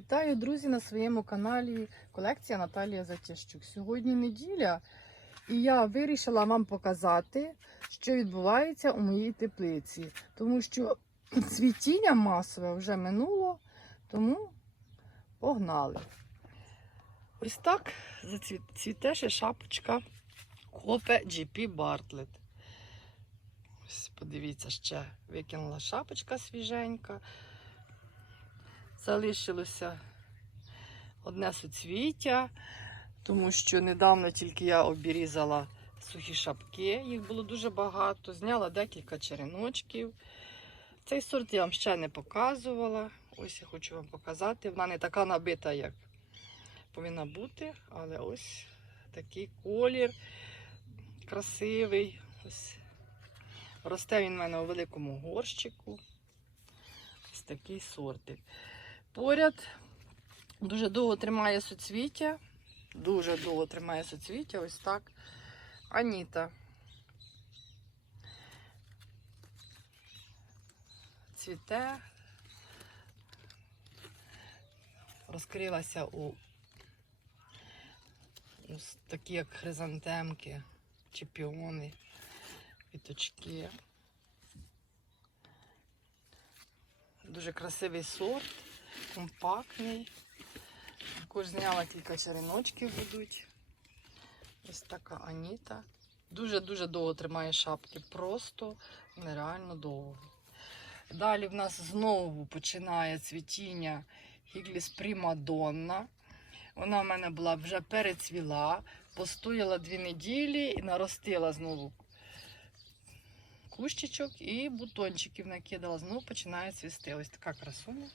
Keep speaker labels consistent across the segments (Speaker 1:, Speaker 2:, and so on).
Speaker 1: Вітаю, друзі, на своєму каналі колекція Наталія Затящук. Сьогодні неділя, і я вирішила вам показати, що відбувається у моїй теплиці. Тому що цвітіння масове вже минуло, тому погнали. Ось так зацвіте ще шапочка Копе GP Bartlett. Ось подивіться, ще викинула шапочка свіженька. Залишилося одне суцвіття, тому що недавно тільки я обрізала сухі шапки, їх було дуже багато. Зняла декілька череночків. Цей сорт я вам ще не показувала. Ось я хочу вам показати. Вона не така набита, як повинна бути, але ось такий колір красивий. Ось. Росте він в мене у великому горщику. Ось такий сортик. Поряд дуже довго тримає суцвіття. Дуже довго тримає суцвіття. Ось так. Аніта. Цвіте. Розкрилася у ось такі, як хризантемки, чемпіони, квіточки. Дуже красивий сорт, компактний. Також зняла кілька череночків будуть. Ось така Аніта. Дуже-дуже довго тримає шапки, просто нереально довго. Далі в нас знову починає цвітіння Гігліс Примадонна. Вона в мене була вже перецвіла, постояла дві неділі і наростила знову кущичок і бутончиків накидала, знову починає цвісти. Ось така красуня.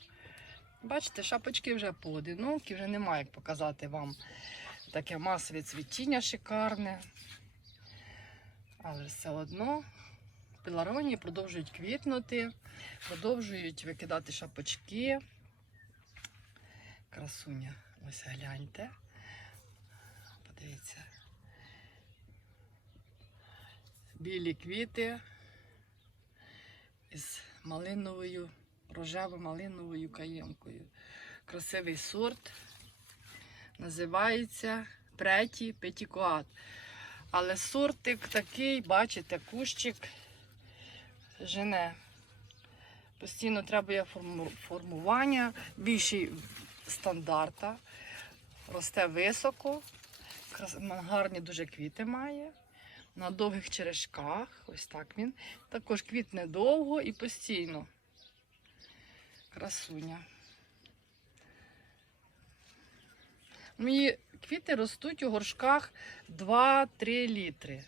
Speaker 1: Бачите, шапочки вже поодинокі, вже немає як показати вам таке масове цвітіння шикарне. Але все одно пеларонії продовжують квітнути, продовжують викидати шапочки. Красуня, ось гляньте. Подивіться. Білі квіти із малиновою, рожево-малиновою каємкою. Красивий сорт. Називається Преті Петікуат. Але сортик такий, бачите, кущик жене. Постійно треба формування, більший стандарта. Росте високо, гарні дуже квіти має. На довгих черешках. Ось так він. Також квітне довго і постійно. Красуня. Мої квіти ростуть у горшках 2-3 літри.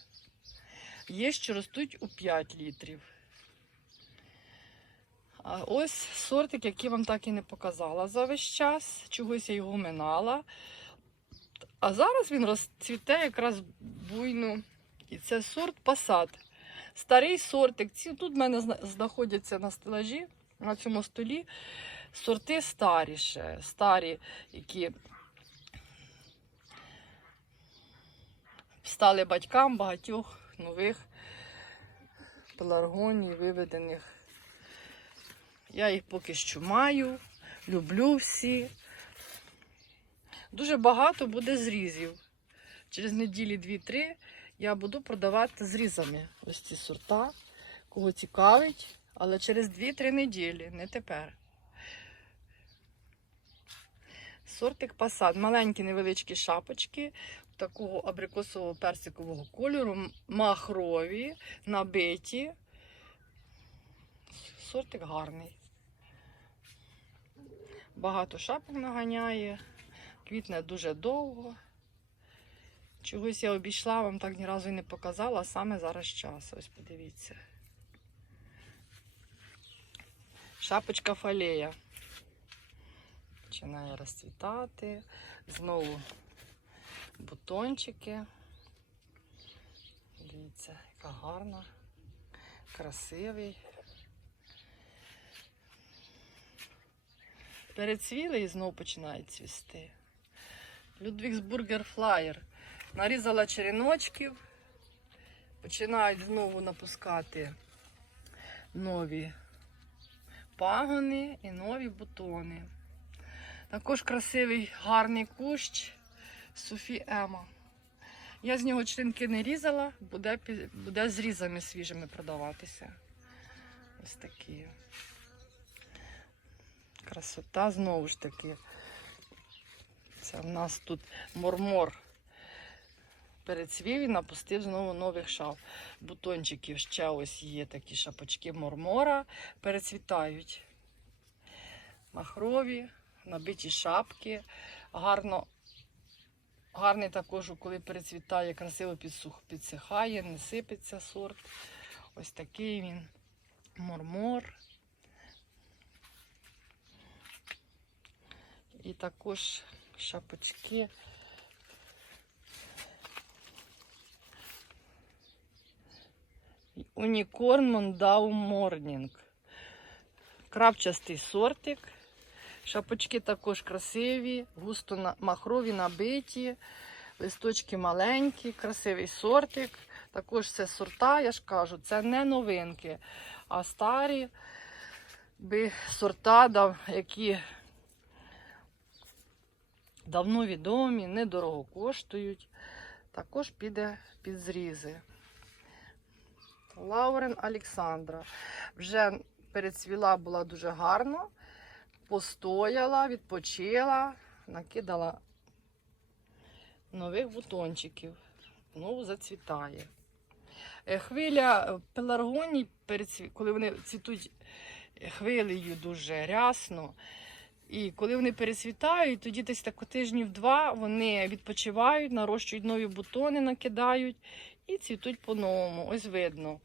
Speaker 1: Є, що ростуть у 5 літрів. А ось сортик, який вам так і не показала за весь час. Чогось я його минала. А зараз він розцвіте якраз буйно. І це сорт Passat. Старий сортик. Ці тут в мене знаходяться на стелажі, на цьому столі. Сорти старі ще, старі, які стали батькам багатьох нових пеларгоній, виведених. Я їх поки що маю, люблю всі. Дуже багато буде зрізів. Через неділі 2-3 я буду продавати зрізами ось ці сорта, кого цікавить, але через 2-3 неділі, не тепер. Сортик Passat. Маленькі невеличкі шапочки такого абрикосового персикового кольору, махрові, набиті. Сортик гарний. Багато шапок наганяє, квітне дуже довго. Чогось я обійшла, вам так ні разу і не показала, а саме зараз час. Ось подивіться. Шапочка фалея. Починає розцвітати. Знову бутончики. Дивіться, яка гарна, красивий. Перецвіли і знову починають цвісти. Людвігсбургер флаєр. Нарізала череночків, починають знову напускати нові пагони і нові бутони. Також красивий гарний кущ Софі Ема. Я з нього черенки не різала, буде, буде зрізами свіжими продаватися. Ось такі. Красота знову ж таки. Це в нас тут мормор перецвів і напустив знову нових шав. Бутончиків ще ось є такі шапочки мормора, перецвітають. Махрові, набиті шапки. Гарно, гарний також, коли перецвітає, красиво підсух, підсихає, не сипеться сорт. Ось такий він мормор. І також шапочки. Унікорн Мондау Морнінг. Крапчастий сортик. Шапочки також красиві, густо махрові набиті, листочки маленькі, красивий сортик. Також це сорта, я ж кажу, це не новинки, а старі би сорта, які давно відомі, недорого коштують. Також піде під зрізи. Лаурен Олександра. Вже перецвіла була дуже гарно, постояла, відпочила, накидала нових бутончиків. Знову зацвітає. Е, Хвиля пеларгоній, коли вони цвітуть е, хвилею дуже рясно. І коли вони перецвітають, тоді десь так тижнів два вони відпочивають, нарощують нові бутони, накидають і цвітуть по-новому. Ось видно.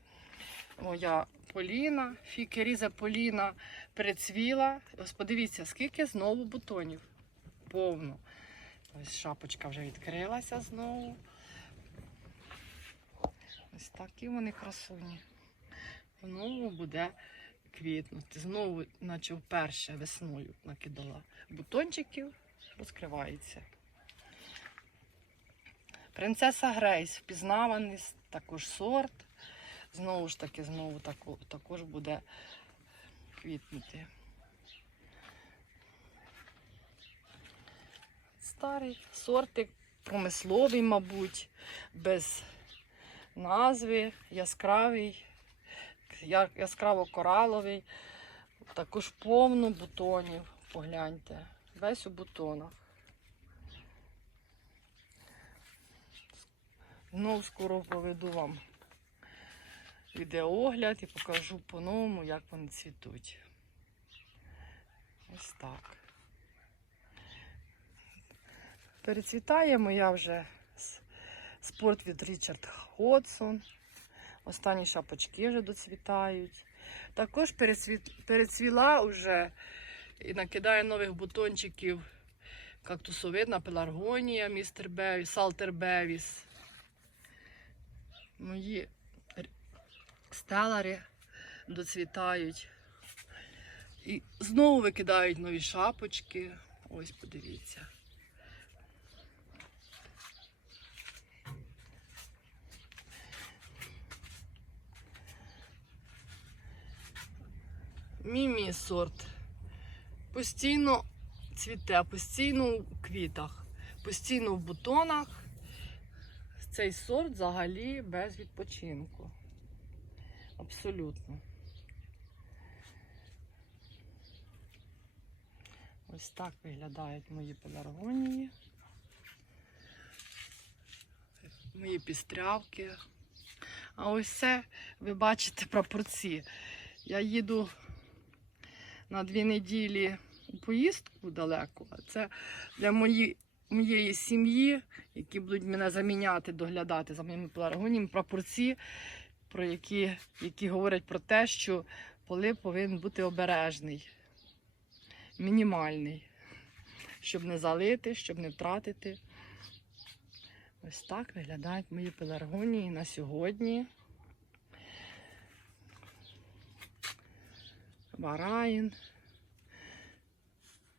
Speaker 1: Моя Поліна, фікеріза Поліна перецвіла. Ось подивіться, скільки знову бутонів. Повно. Ось шапочка вже відкрилася знову. Ось такі вони красуні. Знову буде квітнути. Знову, наче вперше весною накидала бутончиків, розкривається. Принцеса Грейс, впізнаваний також сорт. Знову ж таки, знову тако- також буде квітнути. Старий сортик, промисловий, мабуть, без назви, яскравий, яскраво-кораловий, також повно бутонів. Погляньте, весь у бутонах. Знову скоро проведу вам відеоогляд і покажу по-новому, як вони цвітуть. Ось так. Перецвітає моя вже спорт від Річард Ходсон. Останні шапочки вже доцвітають. Також перецвіла вже і накидає нових бутончиків кактусовидна пеларгонія, містер Бевіс, Салтер Бевіс. Мої стелари доцвітають. І знову викидають нові шапочки. Ось подивіться. Мімі сорт. Постійно цвіте, постійно у квітах, постійно в бутонах. Цей сорт взагалі без відпочинку. Абсолютно. Ось так виглядають мої пеларгонії. Мої пістрявки. А ось це ви бачите прапорці. Я їду на дві неділі у поїздку далеко. А це для мої, моєї сім'ї, які будуть мене заміняти, доглядати за моїми пеларгоніями, прапорці, про які, які говорять про те, що полив повинен бути обережний, мінімальний, щоб не залити, щоб не втратити. Ось так виглядають мої пеларгонії на сьогодні. Вараїн.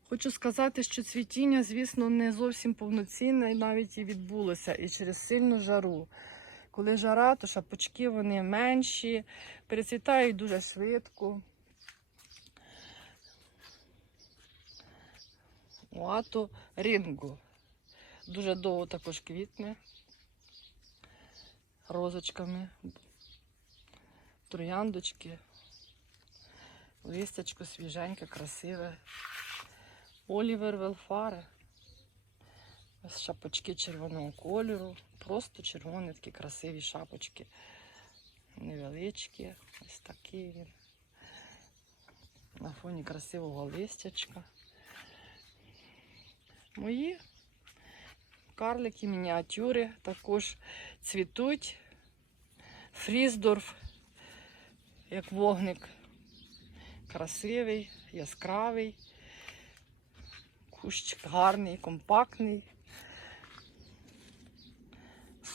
Speaker 1: Хочу сказати, що цвітіння, звісно, не зовсім повноцінне і навіть і відбулося і через сильну жару. Коли жара, то шапочки вони менші, перецвітають дуже швидко. Уато Рінго. Дуже довго також квітне. Розочками. Трояндочки. Листячко свіженьке, красиве. Олівер Велфаре. Шапочки червоного кольору. Просто червоні такі красиві шапочки. Невеличкі. Ось такий він. На фоні красивого листячка. Мої карлики, мініатюри також цвітуть. Фріздорф, як вогник. Красивий, яскравий. Кущ гарний, компактний.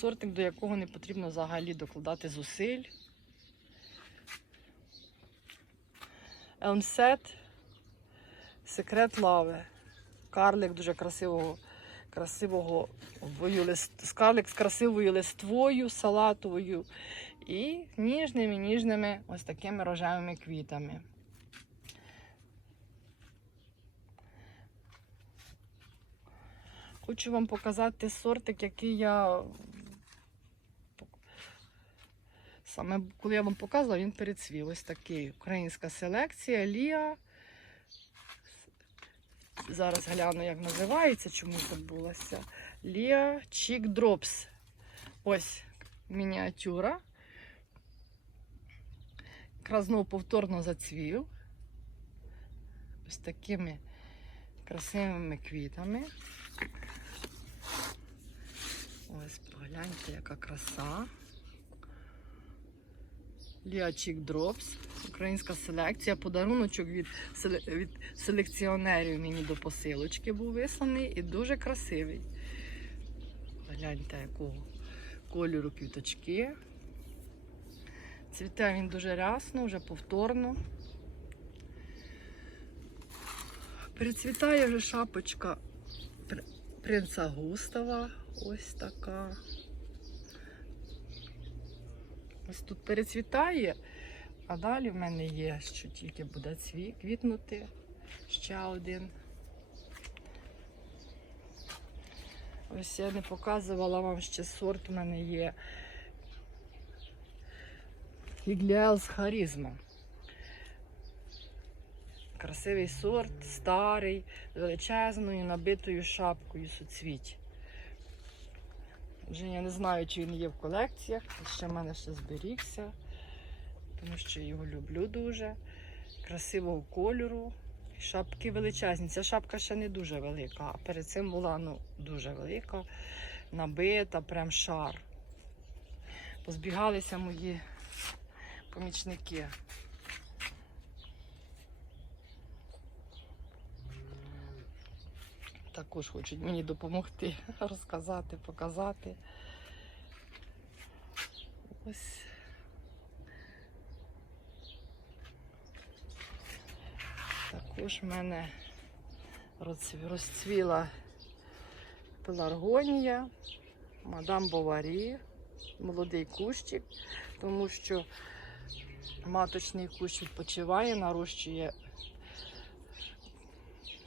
Speaker 1: Сортик, до якого не потрібно взагалі докладати зусиль. Елмсет, секрет лави. Карлик дуже красивого, красивого лист, карлик з красивою листвою, салатовою і ніжними, ніжними ось такими рожевими квітами. Хочу вам показати сортик, який я саме коли я вам показувала, він перецвів. Ось такий українська селекція Ліа. Зараз гляну, як називається, чому забулася. Ліа Чік Дропс. Ось мініатюра. Якраз знову повторно зацвів. Ось такими красивими квітами. Ось погляньте, яка краса. Ліачик Дропс, українська селекція. Подаруночок від, від селекціонерів мені до посилочки був висланий і дуже красивий. Гляньте, якого кольору квіточки. Цвіте він дуже рясно, вже повторно. Перецвітає вже шапочка принца Густава. Ось така. Ось тут перецвітає, а далі в мене є, що тільки буде квітнути. Ще один. Ось я не показувала вам ще сорт. У мене є Ігліелс Харізма. Красивий сорт, старий, з величезною набитою шапкою суцвіть. Вже я не знаю, чи він є в колекціях, ще в мене ще зберігся, тому що його люблю дуже. Красивого кольору. Шапки величезні. Ця шапка ще не дуже велика, а перед цим була ну, дуже велика, набита, прям шар. Позбігалися мої помічники. Також хочуть мені допомогти розказати, показати. Ось. Також в мене розцвіла пеларгонія, мадам Боварі, молодий кущик, тому що маточний кущ відпочиває, нарощує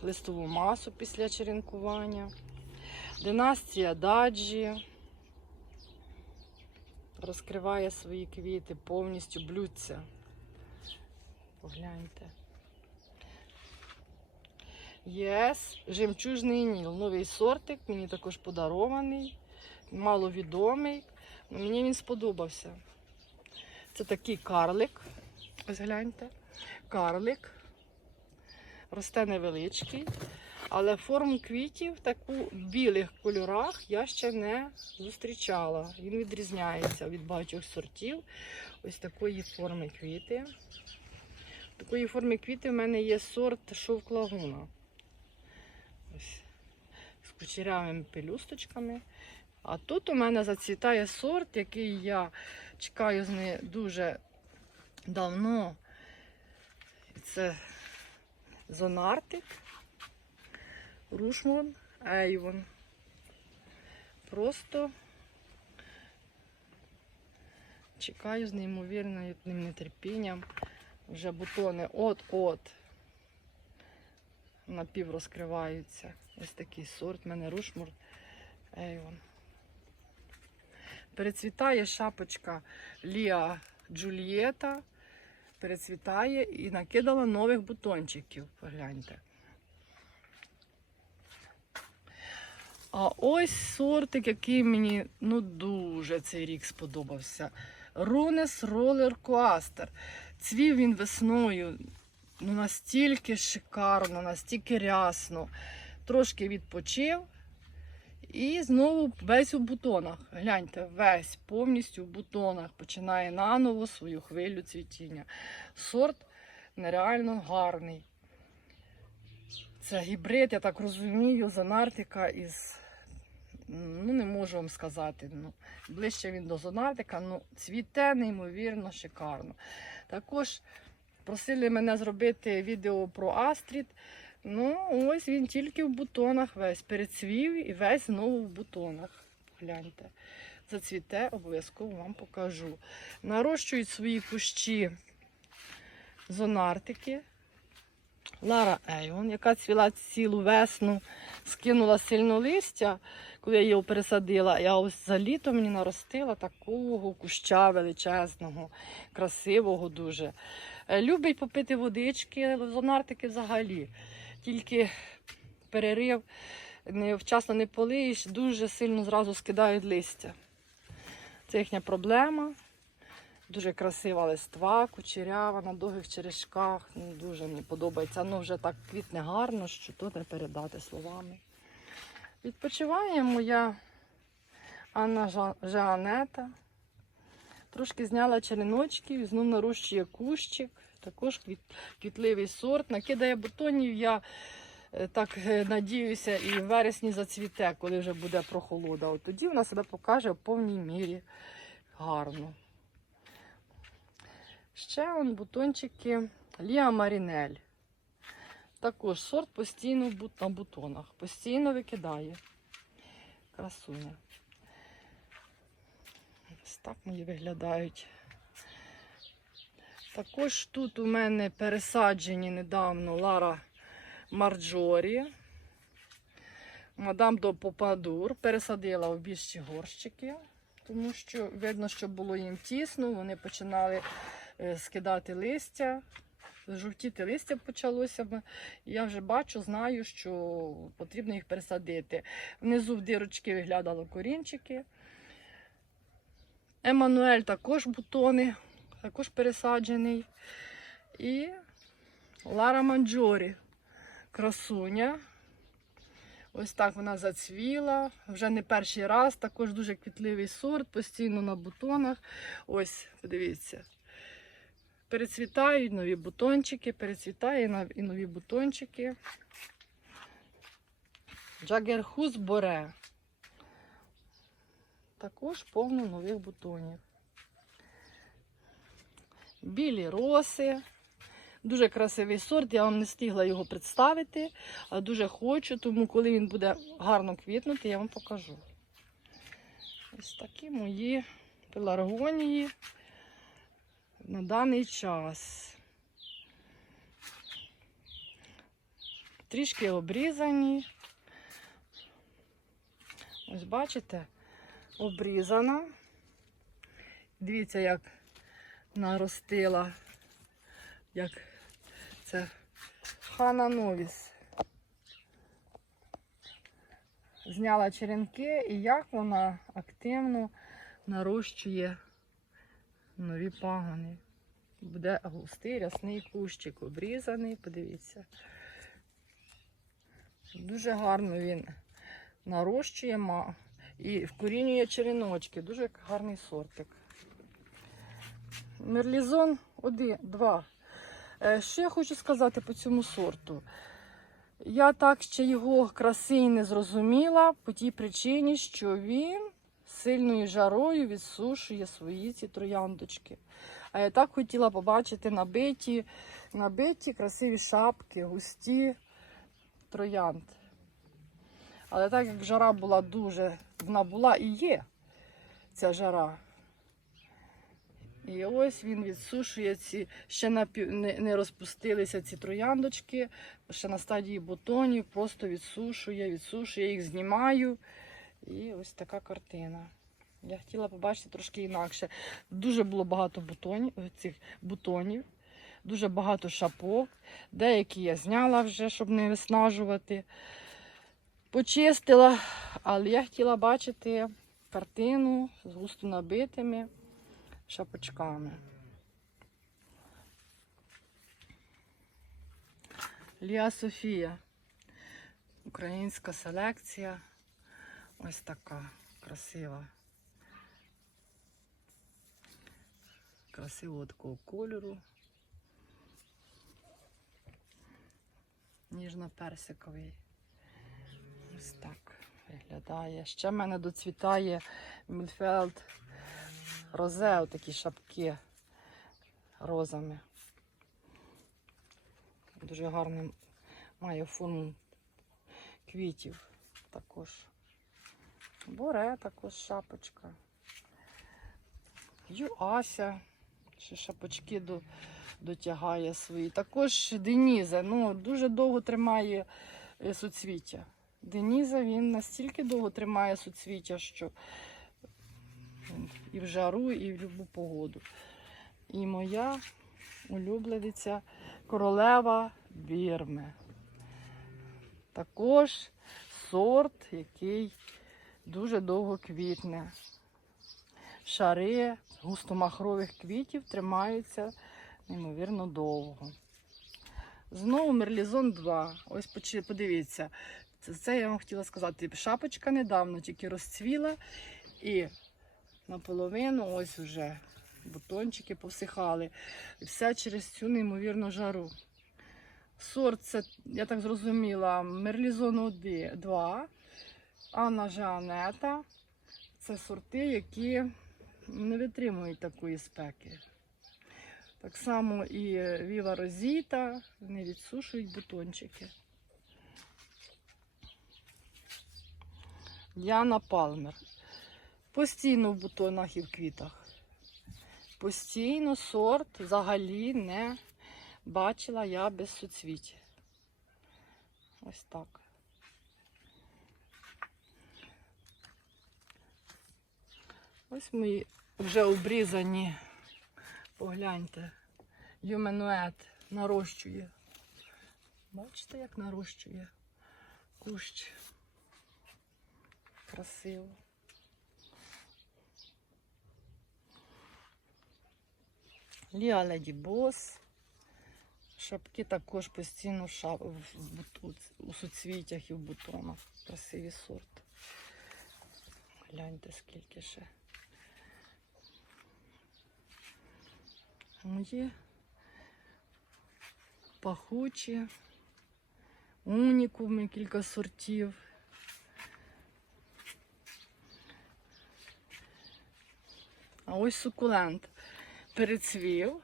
Speaker 1: листову масу після черенкування. Династія даджі розкриває свої квіти, повністю блються. Погляньте. Єс, жемчужний ніл. Новий сортик, мені також подарований, маловідомий. але Мені він сподобався. Це такий карлик. Ось гляньте. Карлик. Росте невеличкий. Але форму квітів таку в білих кольорах я ще не зустрічала. Він відрізняється від багатьох сортів. Ось такої форми квіти. Такої форми квіти в мене є сорт шовк лагуна. Ось. З кучерявими пелюсточками. А тут у мене зацвітає сорт, який я чекаю з не дуже давно. І Це Зонартик, Рушмон, Ейвон. Просто чекаю з неймовірним нетерпінням. Вже бутони от-от напів розкриваються. Ось такий сорт, в мене рушмур. Ейвон. Перецвітає шапочка Ліа Джульєта. Перецвітає і накидала нових бутончиків. Погляньте. А ось сортик, який мені ну дуже цей рік сподобався. Рунес Ролер Коастер. Цвів він весною. Ну настільки шикарно, настільки рясно. Трошки відпочив. І знову весь у бутонах. Гляньте, весь повністю в бутонах починає наново свою хвилю цвітіння. Сорт нереально гарний. Це гібрид, я так розумію, Зонартика із. Ну, не можу вам сказати. Ну, ближче він до Зонартика, ну, цвіте неймовірно шикарно. Також просили мене зробити відео про Астрід. Ну, ось він тільки в бутонах весь перецвів і весь знову в бутонах. Гляньте. Зацвіте, обов'язково вам покажу. Нарощують свої кущі зонартики. Лара Ейон, яка цвіла цілу весну, скинула сильно листя, коли я його пересадила. Я ось за літо мені наростила такого куща величезного, красивого дуже. Е, Любить попити водички, зонартики взагалі. Тільки перерив, не, вчасно не полиєш, дуже сильно зразу скидають листя. Це їхня проблема. Дуже красива листва, кучерява на довгих черешках. Ну, дуже мені подобається. Воно вже так квітне гарно, що то не передати словами. Відпочиває моя Анна Жанета. Трошки зняла череночки і знов нарощує кущик. Також квіт, квітливий сорт. Накидає бутонів. Я е, так е, надіюся, і в вересні зацвіте, коли вже буде прохолода. От тоді вона себе покаже в повній мірі гарно. Ще он бутончики Ліа Марінель. Також сорт постійно на бутонах. Постійно викидає. Красуня. Ось так мої виглядають. Також тут у мене пересаджені недавно Лара Марджорі. Мадам до Попадур пересадила в більші горщики, тому що видно, що було їм тісно, вони починали е, скидати листя, жовтіти листя почалося. Я вже бачу, знаю, що потрібно їх пересадити. Внизу в дирочки виглядали корінчики. Еммануель також бутони, також пересаджений. І Лара Манджорі, красуня. Ось так вона зацвіла. Вже не перший раз. Також дуже квітливий сорт, постійно на бутонах. Ось, подивіться. Перецвітають нові бутончики, перецвітає і нові бутончики. Джагерхус Боре. Також повно нових бутонів. Білі роси. Дуже красивий сорт, я вам не встигла його представити, але дуже хочу, тому коли він буде гарно квітнути, я вам покажу. Ось такі мої пеларгонії на даний час. Трішки обрізані. Ось бачите, обрізана. Дивіться, як наростила, як це Хана Новіс. Зняла черенки і як вона активно нарощує нові пагони. Буде густий рясний кущик обрізаний, подивіться. Дуже гарно він нарощує і вкорінює череночки. Дуже гарний сортик. Мерлізон 1, 2. Е, Що я хочу сказати по цьому сорту? Я так ще його краси і не зрозуміла по тій причині, що він сильною жарою відсушує свої ці трояндочки. А я так хотіла побачити набиті, набиті красиві шапки, густі троянд. Але так як жара була дуже, вона була і є ця жара. І ось він відсушує ці, ще не, не розпустилися ці трояндочки, ще на стадії бутонів, просто відсушує, відсушує, їх знімаю. І ось така картина. Я хотіла побачити трошки інакше. Дуже було багато бутонів, цих бутонів, дуже багато шапок. Деякі я зняла вже, щоб не виснажувати. Почистила, але я хотіла бачити картину з густо набитими шапочками. Лія Софія. Українська селекція. Ось така красива. Красивого такого кольору. Ніжно-персиковий. Ось так виглядає. Ще в мене доцвітає Мільфелд розе, отакі шапки розами. Дуже гарним має форму квітів також. Боре також шапочка. Юася, ще шапочки до, дотягає свої. Також Деніза, ну, дуже довго тримає е, суцвіття. Деніза він настільки довго тримає суцвіття, що і в жару, і в будь-яку погоду. І моя улюблениця королева Бірми. Також сорт, який дуже довго квітне. Шари густомахрових квітів тримаються неймовірно довго. Знову Мерлізон 2. Ось подивіться. Це, це я вам хотіла сказати. Шапочка недавно тільки розцвіла і наполовину ось вже бутончики повсихали. І все через цю неймовірну жару. Сорт це, я так зрозуміла, Мерлізон 2, Анна Жанета. Це сорти, які не витримують такої спеки. Так само і Віва Розіта, вони відсушують бутончики. Діана Палмер. Постійно в бутонах і в квітах. Постійно сорт взагалі не бачила я без суцвіття. Ось так. Ось мої вже обрізані. Погляньте. Юменует нарощує. Бачите, як нарощує кущ. Красиво. Ліа Леді Бос. Шапки також постійно в у суцвіттях і в бутонах. Красивий сорт. Гляньте, скільки ще. Мої пахучі, унікуми, кілька сортів. А ось сукулент перецвів.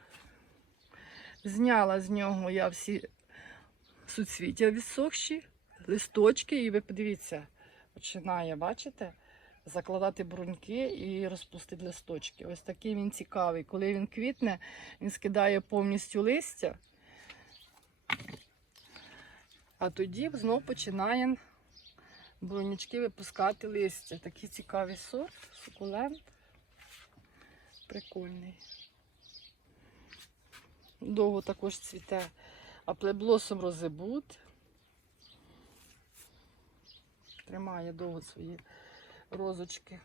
Speaker 1: Зняла з нього я всі суцвіття відсохші, листочки, і ви подивіться, починає, бачите, закладати бруньки і розпустити листочки. Ось такий він цікавий. Коли він квітне, він скидає повністю листя, а тоді знов починає брунючки випускати листя. Такий цікавий сорт, сукулент. Прикольний. Довго також цвіте аплеблосом розебут. Тримає довго свої розочки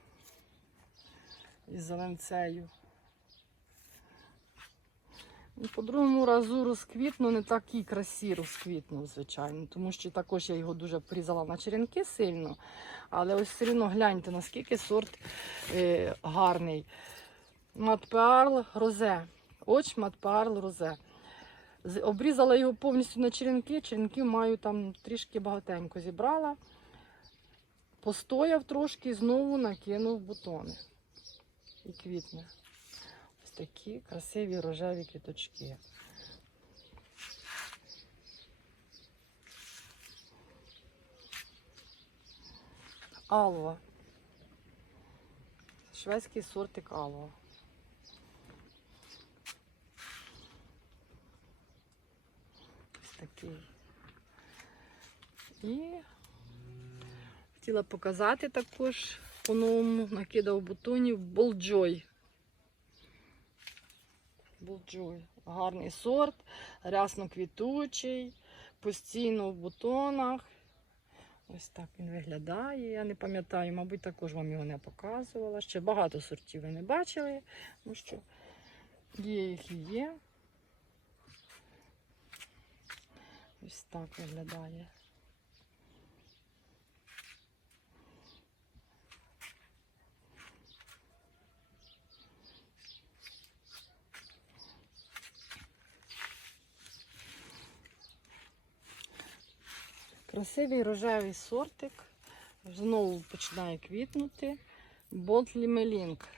Speaker 1: із зеленцею. І по другому разу розквітну не такій красі розквітнув, звичайно, тому що також я його дуже порізала на черенки сильно. Але ось все одно гляньте, наскільки сорт е, гарний. Матпеарл розе. Оч Матпеарл розе. Обрізала його повністю на черенки. Черенків маю там трішки багатенько зібрала. Постояв трошки і знову накинув бутони. І квітне. Ось такі красиві рожеві квіточки. Алва. Шведський сортик алва. І хотіла показати також по-новому накидав бутонів Болджой. Болджой. Гарний сорт, рясно квітучий, постійно в бутонах. Ось так він виглядає. Я не пам'ятаю, мабуть, також вам його не показувала. Ще багато сортів ви не бачили, тому що є їх і є. Ось так виглядає. Красивий рожевий сортик. Знову починає квітнути. Ботлі Мелінг.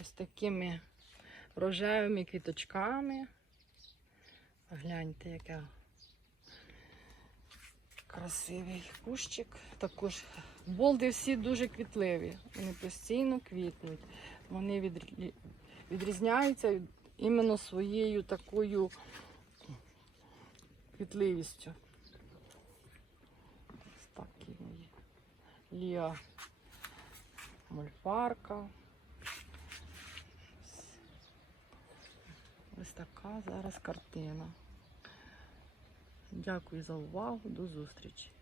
Speaker 1: Ось такими рожевими квіточками. Гляньте, яка красивий кущик. Також болди всі дуже квітливі. Вони постійно квітнуть. Вони відрізняються іменно своєю такою квітливістю. Ось такі мої. Ліа мольфарка. Ось- Ось така зараз картина. Дякую за увагу. До зустрічі.